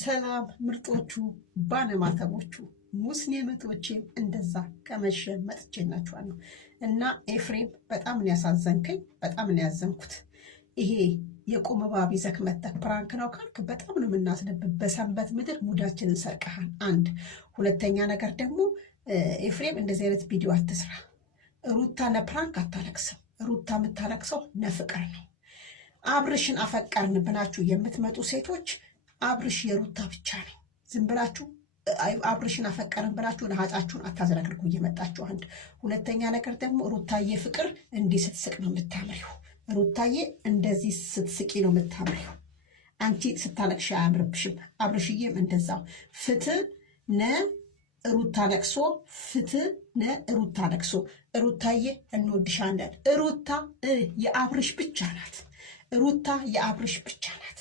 ሰላም ምርጦቹ ባለማተቦቹ ሙስሊምቶቼም እንደዛ ከመሸ መጥቼላችኋለሁ። እና ኤፍሬም በጣም ነው ያሳዘንከኝ፣ በጣም ነው ያዘንኩት። ይሄ የቆመ እባብ ይዘህ መተህ ፕራንክ ነው ካልክ በጣም ነው የምናስነብብ። በሰንበት ምድር ሙዳችንን ሰርቀሃል። አንድ ሁለተኛ ነገር ደግሞ ኤፍሬም እንደዚህ አይነት ቪዲዮ አትስራ። ሩታ ለፕራንክ አታለቅስም። ሩታ የምታለቅሰው ለፍቅር ነው። አብርሽን አፈቀርን ብላችሁ የምትመጡ ሴቶች አብርሽ የሩታ ብቻ ነው። ዝም ብላችሁ አብርሽን አፈቀርን ብላችሁ ለሀጫችሁን አታዝረግርጉ እየመጣችሁ። አንድ ሁለተኛ ነገር ደግሞ ሩታዬ ፍቅር እንዲህ ስትስቅ ነው የምታምሪው። ሩታዬ እንደዚህ ስትስቂ ነው የምታምሪው። አንቺ ስታለቅሽ አያምርብሽም። አብርሽዬም እንደዛው። ፍትህ ነ ሩታ ለቅሶ፣ ፍትህ ነ ሩታ ለቅሶ። ሩታዬ እንወድሻለን። ሩታ የአብርሽ ብቻ ናት። ሩታ የአብርሽ ብቻ ናት።